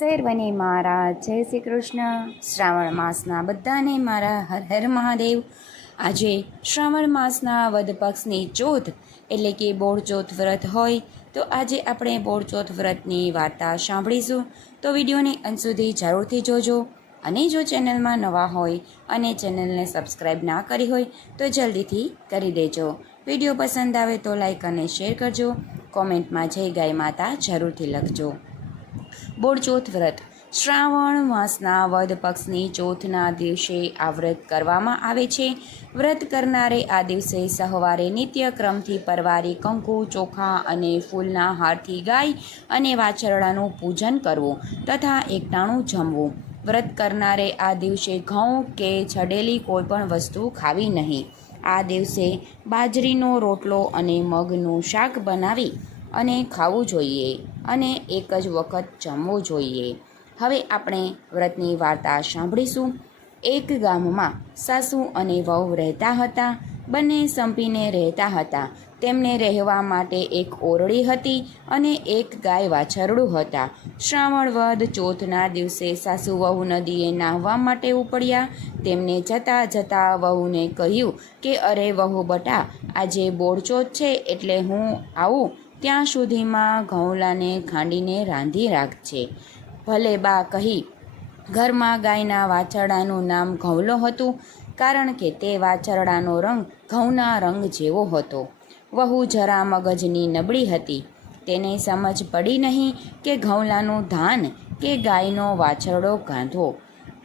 સર્વને મારા જય શ્રી કૃષ્ણ. શ્રાવણ માસના બધાને મારા હર હર મહાદેવ. આજે શ્રાવણ માસના વદ પક્ષની ચોથ, એટલે કે બોળચોથ વ્રત હોય, તો આજે આપણે બોળચોથ વ્રતની વાર્તા સાંભળીશું. તો વિડીયોને અંત સુધી જરૂરથી જોજો. અને જો ચેનલમાં નવા હોય અને ચેનલને સબસ્ક્રાઈબ ના કરી હોય, તો જલ્દીથી કરી દેજો. વીડિયો પસંદ આવે તો લાઈક અને શેર કરજો. કોમેન્ટમાં જય ગાય માતા જરૂરથી લખજો. બોળચોથ વ્રત. શ્રાવણ માસના વદ પક્ષની ચોથના દિવસે આ વ્રત કરવામાં આવે છે. વ્રત કરનારે આ દિવસે સહવારે નિત્યક્રમથી પરવારે કંકુ, ચોખા અને ફૂલના હારથી ગાય અને વાછરડાનું પૂજન કરવું તથા એકટાણું જમવું. વ્રત કરનારે આ દિવસે ઘઉં કે છડેલી કોઈપણ વસ્તુ ખાવી નહીં. આ દિવસે બાજરીનો રોટલો અને મગનું શાક બનાવી અને ખાવું જોઈએ. અને એક જ વખત જમવું જોઈએ. હવે આપણે વ્રતની વાર્તા સાંભળીશું. એક ગામમાં સાસુ અને વહુ રહેતા હતા. બંને સંપીને રહેતા હતા. તેમને રહેવા માટે એક ઓરડી હતી અને એક ગાય વાછરડું હતા. શ્રાવણ વદ ચોથના દિવસે સાસુ વહુ નદીએ નાહવા માટે ઉપડ્યા. તેમને જતાં જતાં વહુને કહ્યું કે, અરે વહુ બટા, આજે બોડચોથ છે એટલે હું આવું. ત્યાં સુધીમાં ઘઉંલાને ખાંડીને રાંધી રાખજે. ભલે બા કહી, ઘરમાં ગાયના વાછરડાનું નામ ઘઉલો હતું, કારણ કે તે વાછરડાનો રંગ ઘઉંના રંગ જેવો હતો. વહુ જરા મગજની નબળી હતી. તેને સમજ પડી નહીં કે ઘઉંલાનું ધાન કે ગાયનો વાછરડો ગાંધો.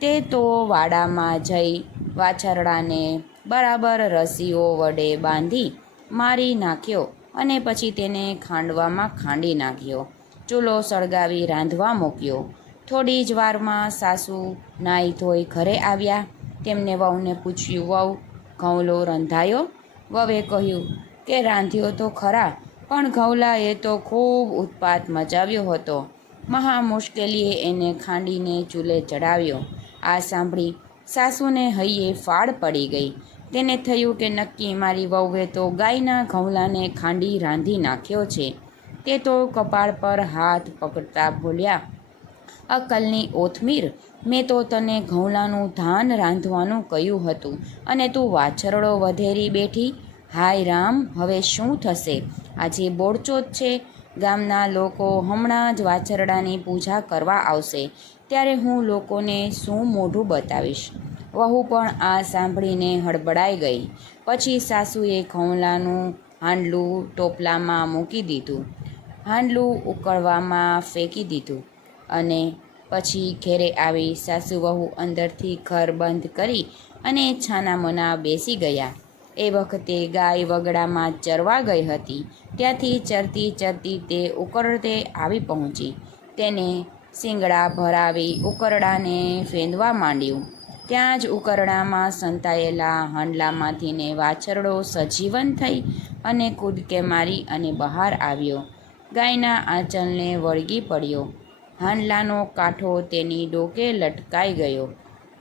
તે તો વાડામાં જઈ વાછરડાને બરાબર રસીઓ વડે બાંધી મારી નાખ્યો. અને પછી તેને ખાંડવામાં ખાંડી નાખ્યો. ચૂલો સળગાવી રાંધવા મૂક્યો. થોડી જ વારમાં સાસુ નાહી ધોઈ ઘરે આવ્યા. તેમને વહુને પૂછ્યું, વહુ, ઘઉંલો રંધાયો? વવે કહ્યું, કે રાંધ્યો તો ખરા, પણ ઘઉલાએ તો ખૂબ ઉત્પાત મચાવ્યો હતો. મહા મુશ્કેલીએ એને ખાંડીને ચૂલે ચડાવ્યો. આ સાંભળી સાસુને હૈયે ફાળ પડી ગઈ. તેને થયું કે નક્કી મારી વહુએ તો ગાયના ઘઉંલાને ખાંડી રાંધી નાખ્યો છે. તે તો કપાળ પર હાથ પકડતા બોલ્યા અકલની ઓથમીર, મેં તો તને ઘઉંલાનું ધાન રાંધવાનું કહ્યું હતું અને તું વાછરડો વધેરી બેઠી. હાય રામ, હવે શું થશે? આજે બોડચોત છે. ગામના લોકો હમણાં જ વાછરડાની પૂજા કરવા આવશે. ત્યારે હું લોકોને શું મોઢું બતાવીશ? વહુ પણ આ સાંભળીને હડબડાઈ ગઈ. પછી સાસુએ ઘઉંલાનું હાંડલું ટોપલામાં મૂકી દીધું. હાંડલું ઉકળવામાં ફેંકી દીધું અને પછી ઘેરે આવી સાસુ વહુ અંદરથી ઘર બંધ કરી અને છાનામના બેસી ગયા. એ વખતે ગાય વગડામાં ચરવા ગઈ હતી. ત્યાંથી ચરતી ચરતી તે ઉકરડે આવી પહોંચી. તેને શિંગડા ભરાવી ઉકરડાને ફેંદવા માંડ્યું. ત્યાં જ ઉકરડામાં સંતાયેલા હાંડલામાંથીને વાછરડો સજીવન થઈ અને કૂદકે મારી અને બહાર આવ્યો. ગાયના આંચલને વળગી પડ્યો. હાંડલાનો કાંઠો તેની ડોકે લટકાઈ ગયો.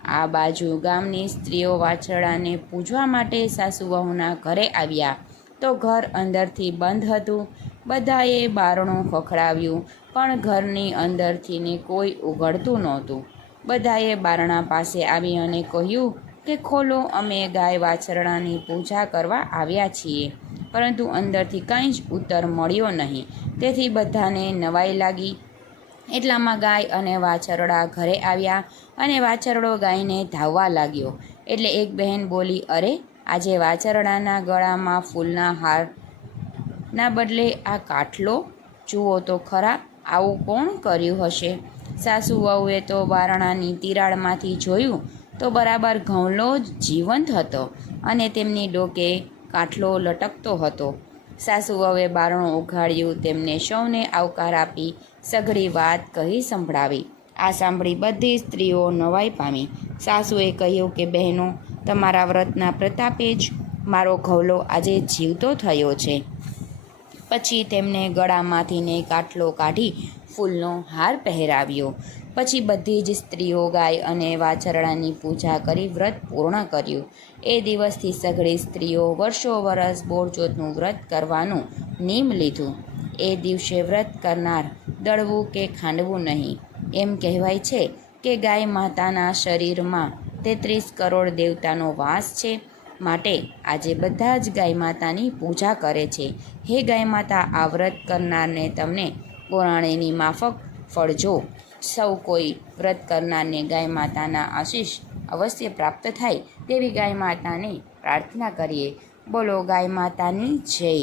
આ બાજુ ગામની સ્ત્રીઓ વાછરડાને પૂજવા માટે સાસુ વહુના ઘરે આવ્યા. તો ઘર અંદરથી બંધ હતું. બધાએ બારણું ખખડાવ્યું, પણ ઘરની અંદરથીને કોઈ ઉઘડતું નહોતું. બધાએ બારણા પાસે આવી અને કહ્યું કે ખોલો, અમે ગાય વાછરડાની પૂજા કરવા આવ્યા છીએ. પરંતુ અંદરથી કંઈ જ ઉત્તર મળ્યો નહીં. તેથી બધાને નવાઈ લાગી. એટલામાં ગાય અને વાછરડા ઘરે આવ્યા અને વાછરડો ગાયને ધાવવા લાગ્યો. એટલે એક બહેન બોલી, અરે, આજે વાછરડાના ગળામાં ફૂલના હારના બદલે આ કાટલો? જુઓ તો ખરા, આવું કોણ કર્યું હશે? સાસુ વહુએ તો બારણાની તિરાડમાંથી જોયું તો બરાબર ઘઉંલો જીવંત હતો અને તેમની ડોકે કાઠલો લટકતો હતો. સાસુ વહુએ બારણું ઉઘાડ્યું, તેમને સૌને આવકાર આપી, સઘળી વાત કહી સંભળાવી. આ સાંભળી બધી સ્ત્રીઓ નવાઈ પામી. સાસુએ કહ્યું કે, બહેનો, તમારા વ્રતના પ્રતાપે જ મારો ઘવલો આજે જીવતો થયો છે. પછી તેમને ગળામાંથીને કાટલો કાઢી ફૂલનો હાર પહેરાવ્યો. પછી બધી જ સ્ત્રીઓ ગાય અને વાછરડાની પૂજા કરી વ્રત પૂર્ણ કર્યું. એ દિવસથી સઘળી સ્ત્રીઓ વર્ષો વરસ બોળચોથનું વ્રત કરવાનું નિયમ લીધું. એ દિવસે વ્રત કરનાર દળવું કે ખાંડવું નહીં. એમ કહેવાય છે કે ગાય માતાના શરીરમાં તેત્રીસ કરોડ દેવતાનો વાસ છે. માટે આજે બધા જ ગાય માતાની પૂજા કરે છે. હે ગાય માતા, આ વ્રત કરનારને તમને પુરાણેની માફક ફળજો. સૌ કોઈ વ્રત કરનારને ગાય માતાના આશીષ અવશ્ય પ્રાપ્ત થાય તેવી ગાય માતાને પ્રાર્થના કરીએ. બોલો ગાય માતાની જય.